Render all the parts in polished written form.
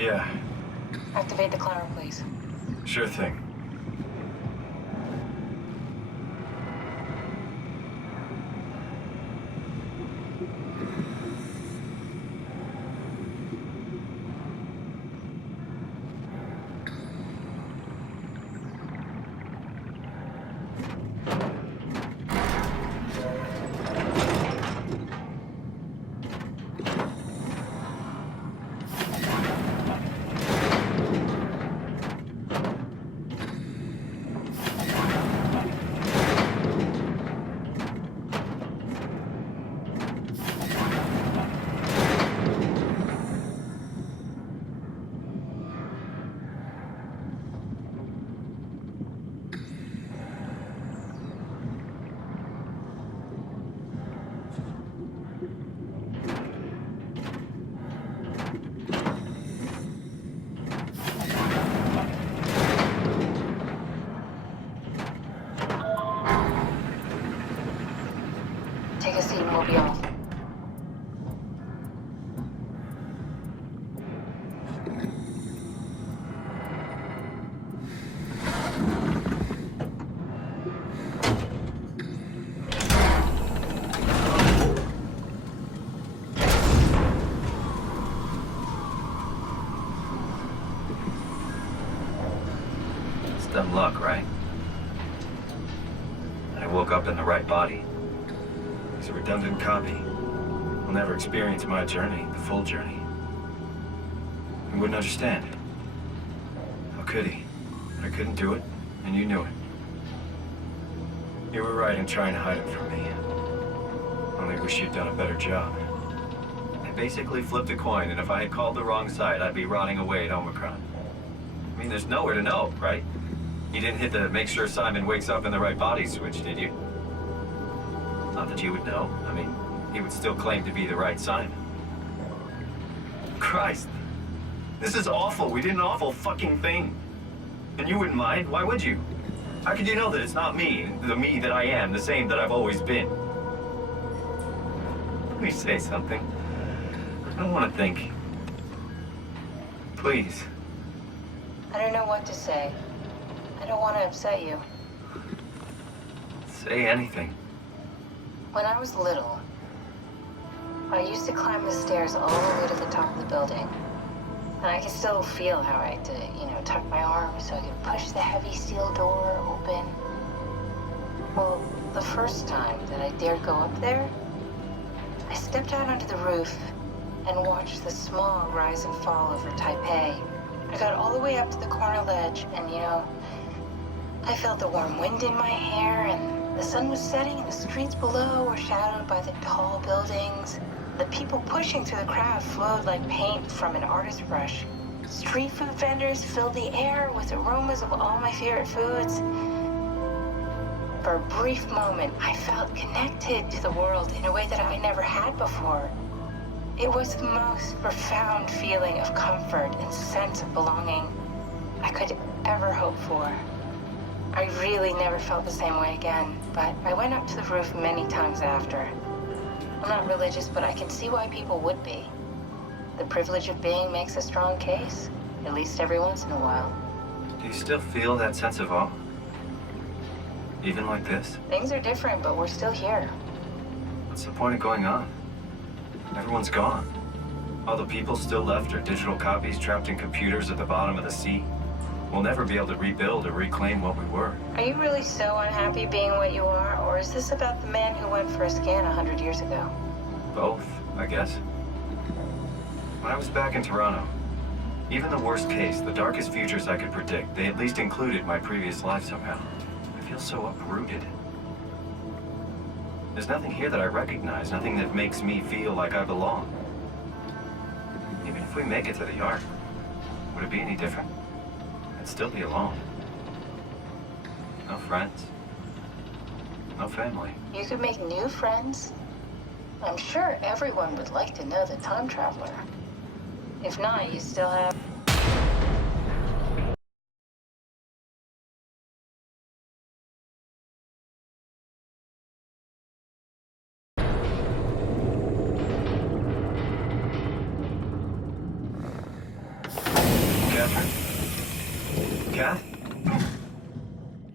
Yeah. Activate the climber, please. Sure thing. Take a seat and we'll be off. It's dumb luck, right? I woke up in the right body. He's a redundant copy. He'll never experience my journey, the full journey. He wouldn't understand. How could he? I couldn't do it, and you knew it. You were right in trying to hide it from me. Only wish you'd done a better job. I basically flipped a coin, and if I had called the wrong side, I'd be rotting away at Omicron. I mean, there's nowhere to know, right? You didn't hit the make sure Simon wakes up in the right body switch, did you? Not that you would know. I mean, he would still claim to be the right Simon. Christ. This is awful. We did an awful fucking thing. And you wouldn't mind? Why would you? How could you know that it's not me, the me that I am, the same that I've always been? Please say something. I don't want to think. Please. I don't know what to say. I don't want to upset you. Say anything. When I was little, I used to climb the stairs all the way to the top of the building. And I can still feel how I had to, tuck my arms so I could push the heavy steel door open. Well, the first time that I dared go up there, I stepped out onto the roof and watched the smog rise and fall over Taipei. I got all the way up to the corner ledge and, I felt the warm wind in my hair and the sun was setting and the streets below were shadowed by the tall buildings. The people pushing through the crowd flowed like paint from an artist's brush. Street food vendors filled the air with aromas of all my favorite foods. For a brief moment, I felt connected to the world in a way that I never had before. It was the most profound feeling of comfort and sense of belonging I could ever hope for. I really never felt the same way again, but I went up to the roof many times after. I'm not religious, but I can see why people would be. The privilege of being makes a strong case, at least every once in a while. Do you still feel that sense of awe? Even like this? Things are different, but we're still here. What's the point of going on? Everyone's gone. All the people still left are digital copies trapped in computers at the bottom of the sea. We'll never be able to rebuild or reclaim what we were. Are you really so unhappy being what you are, or is this about the man who went for a scan 100 years ago? Both, I guess. When I was back in Toronto, even the worst case, the darkest futures I could predict, they at least included my previous life somehow. I feel so uprooted. There's nothing here that I recognize, nothing that makes me feel like I belong. Even if we make it to the Ark, would it be any different? I'd still be alone. No friends. No family. You could make new friends. I'm sure everyone would like to know the time traveler. If not, you still have...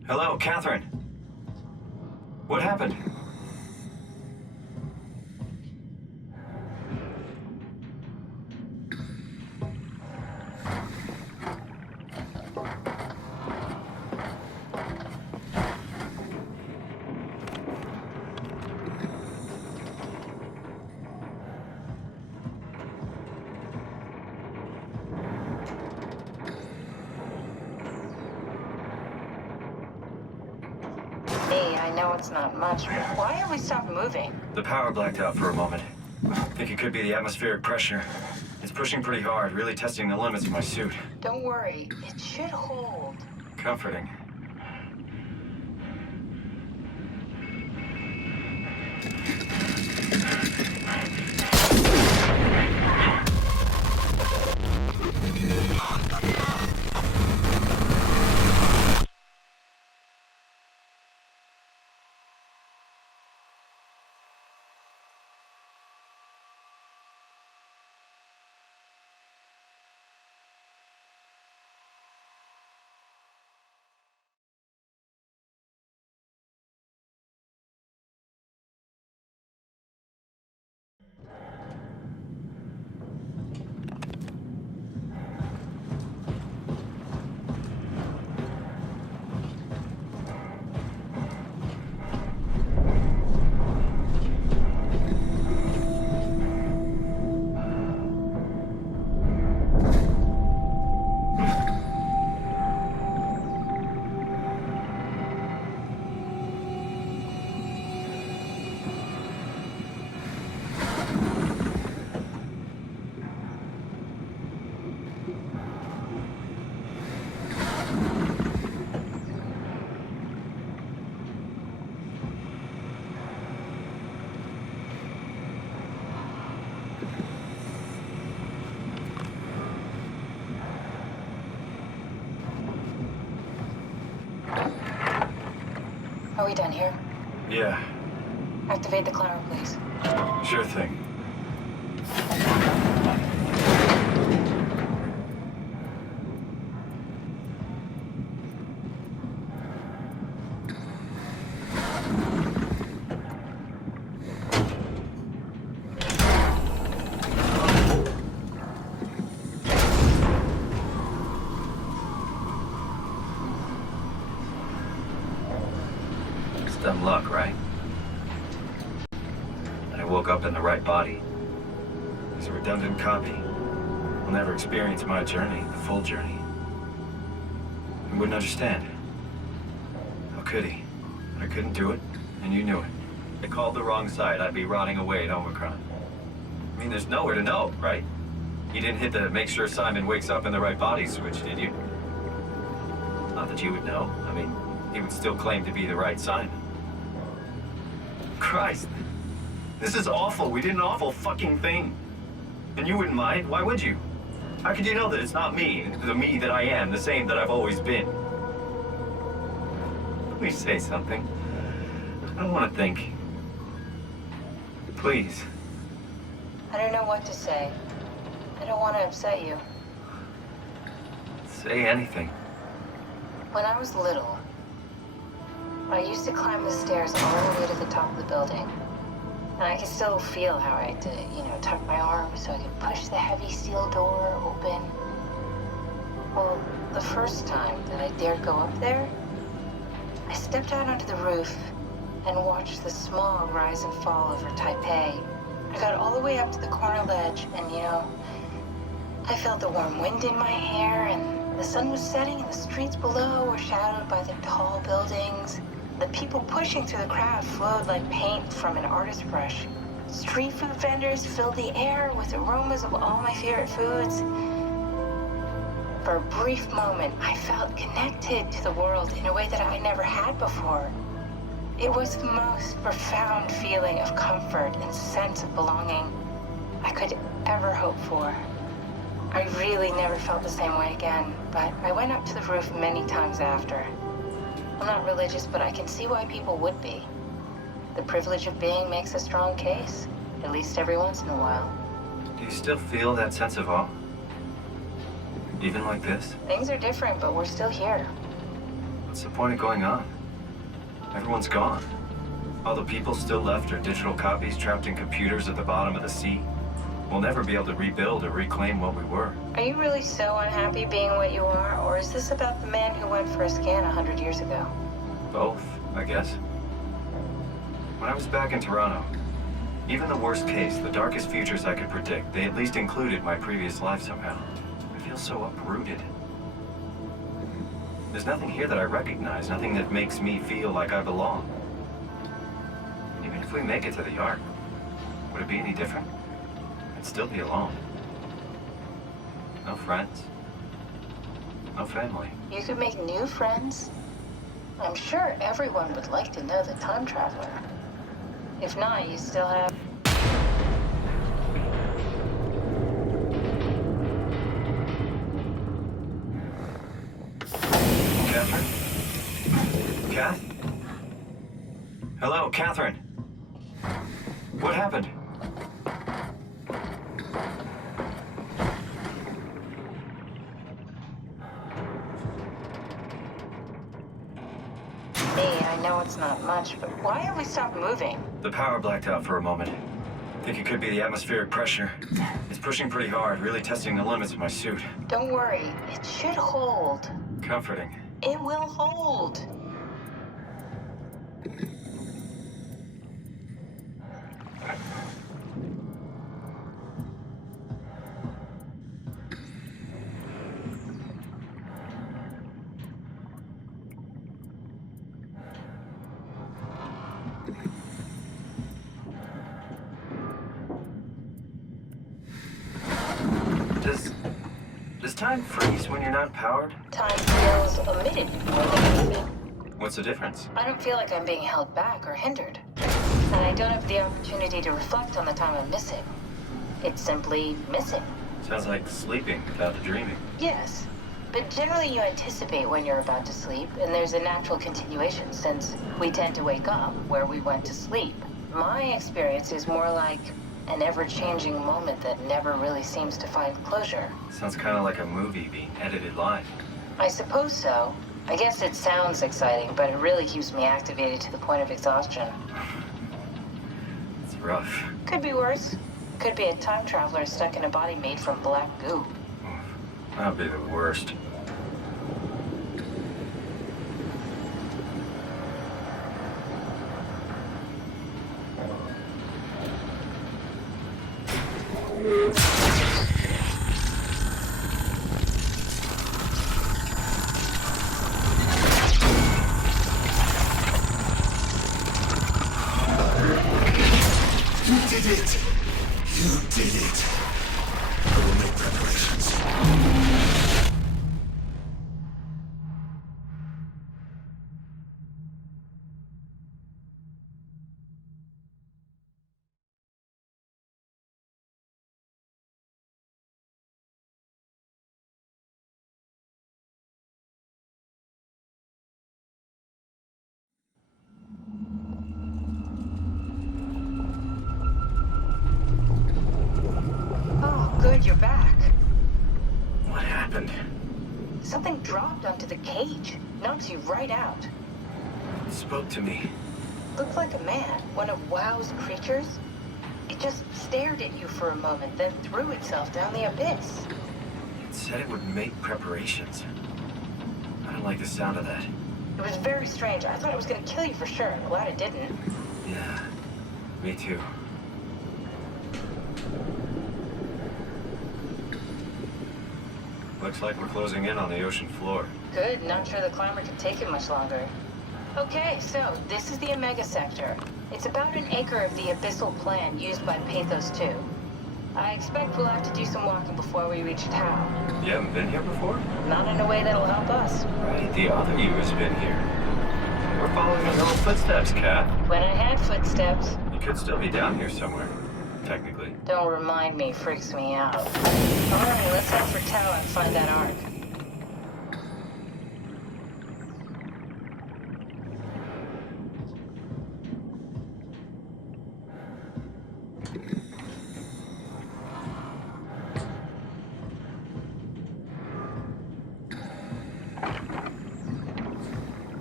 Hello, Catherine. What happened? Hey, I know it's not much, but why have we stopped moving? The power blacked out for a moment. I think it could be the atmospheric pressure. It's pushing pretty hard, really testing the limits of my suit. Don't worry, it should hold. Comforting. Are we done here? Yeah, Activate the climber, please. sure thing. It's dumb luck, right? I woke up in the right body. He's a redundant copy. He'll never experience my journey, the full journey. He wouldn't understand. How could he? I couldn't do it, and you knew it. I called the wrong side, I'd be rotting away at Omicron. I mean, there's nowhere to know, right? You didn't hit the make sure Simon wakes up in the right body switch, did you? Not that you would know. I mean, he would still claim to be the right Simon. Christ. This is awful. We did an awful fucking thing. And you wouldn't mind? Why would you? How could you know that it's not me, the me that I am, the same that I've always been? Please say something. I don't want to think. Please. I don't know what to say. I don't want to upset you. Say anything. When I was little, I used to climb the stairs all the way to the top of the building. And I can still feel how I had to, tuck my arm so I could push the heavy steel door open. Well, the first time that I dared go up there, I stepped out onto the roof and watched the smog rise and fall over Taipei. I got all the way up to the corner ledge and, I felt the warm wind in my hair and the sun was setting and the streets below were shadowed by the tall buildings. The people pushing through the crowd flowed like paint from an artist's brush. Street food vendors filled the air with aromas of all my favorite foods. For a brief moment, I felt connected to the world in a way that I never had before. It was the most profound feeling of comfort and sense of belonging I could ever hope for. I really never felt the same way again, but I went up to the roof many times after. I'm not religious, but I can see why people would be. The privilege of being makes a strong case, at least every once in a while. Do you still feel that sense of awe? Even like this? Things are different, but we're still here. What's the point of going on? Everyone's gone. All the people still left are digital copies trapped in computers at the bottom of the sea. We'll never be able to rebuild or reclaim what we were. Are you really so unhappy being what you are, or is this about the man who went for a scan 100 years ago? Both, I guess. When I was back in Toronto, even the worst case, the darkest futures I could predict, they at least included my previous life somehow. I feel so uprooted. There's nothing here that I recognize, nothing that makes me feel like I belong. Even if we make it to the Ark, would it be any different? I'd still be alone. No friends. No family. You could make new friends? I'm sure everyone would like to know the time traveler. If not, you still have... Catherine? Kath? Hello, Catherine. What happened? Hey, I know it's not much, but why have we stopped moving? The power blacked out for a moment. Think it could be the atmospheric pressure. It's pushing pretty hard, really testing the limits of my suit. Don't worry, it should hold. Comforting. It will hold. Does time freeze when you're not powered? Time feels omitted more than anything. What's the difference? I don't feel like I'm being held back or hindered. And I don't have the opportunity to reflect on the time I'm missing. It's simply missing. Sounds like sleeping without the dreaming. Yes, but generally you anticipate when you're about to sleep, and there's a natural continuation since we tend to wake up where we went to sleep. My experience is more like an ever-changing moment that never really seems to find closure. Sounds kind of like a movie being edited live. I suppose so. I guess it sounds exciting, but it really keeps me activated to the point of exhaustion. It's rough. Could be worse. Could be a time traveler stuck in a body made from black goo. That'd be the worst. Good, you're back. What happened? Something dropped onto the cage. Knocks you right out. It spoke to me. Looked like a man, one of WoW's creatures. It just stared at you for a moment, then threw itself down the abyss. It said it would make preparations. I don't like the sound of that. It was very strange. I thought it was going to kill you for sure. I'm glad it didn't. Yeah, me too. Looks like we're closing in on the ocean floor. Good. Not sure the climber can take it much longer. Okay, so this is the Omega Sector. It's about an acre of the abyssal plan used by Pathos 2. I expect we'll have to do some walking before we reach town. You haven't been here before? Not in a way that'll help us. Right, the other you has been here. We're following your own footsteps, Kat. When I had footsteps. You could still be down here somewhere, technically. Don't remind me, freaks me out. Alright, let's head for Tau and find that Ark.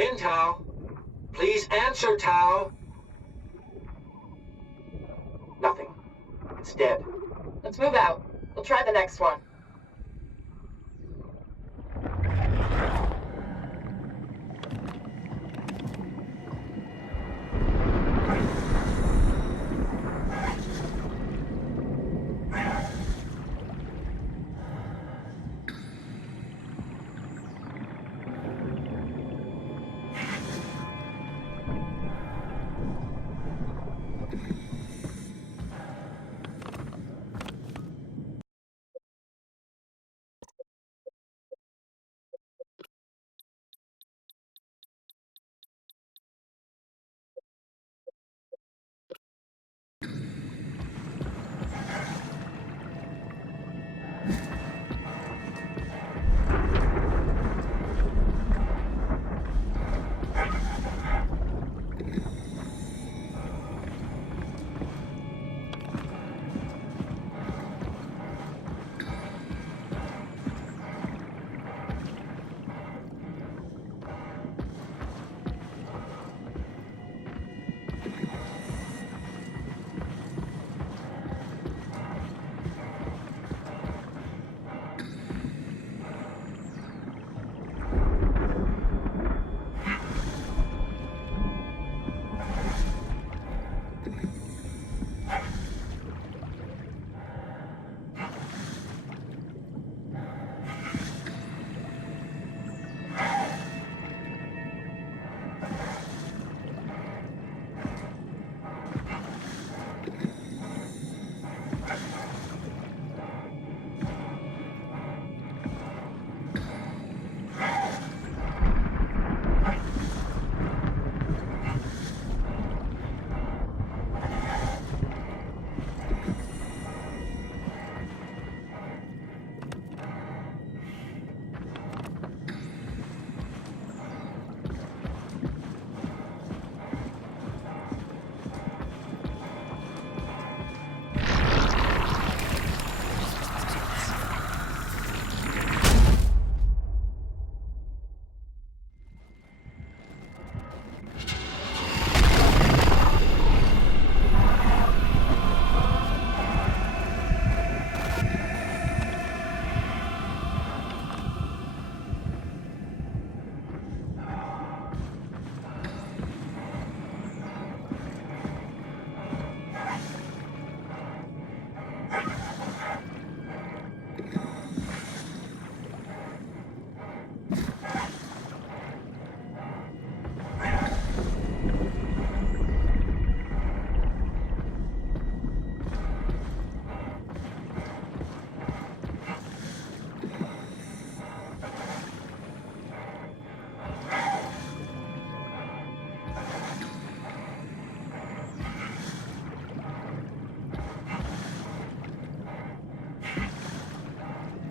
in, Tao. Please answer, Tao. Nothing. It's dead. Let's move out. We'll try the next one.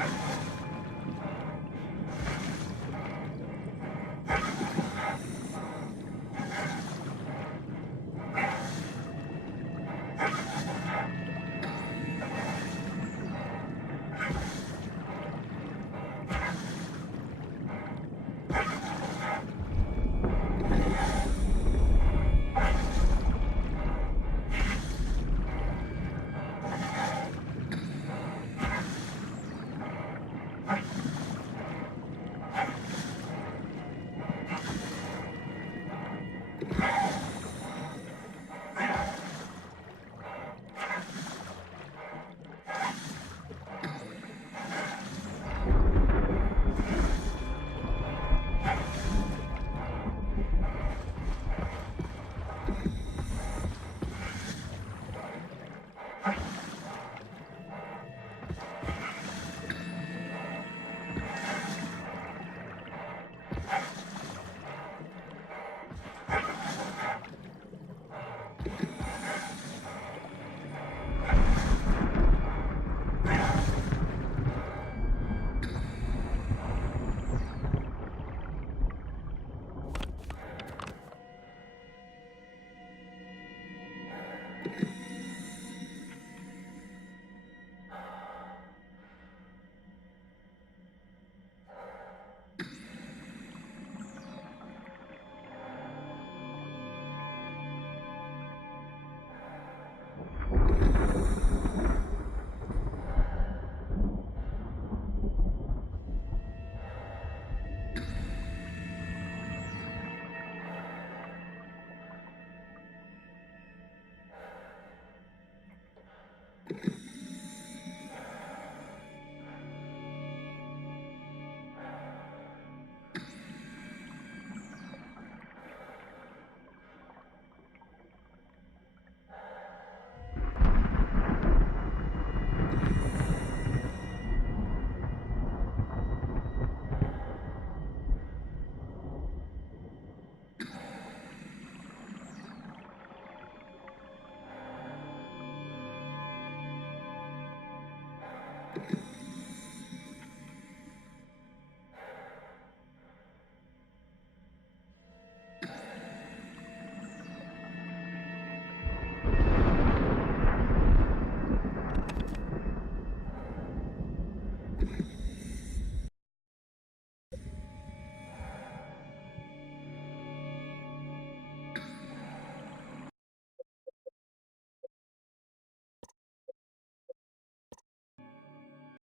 you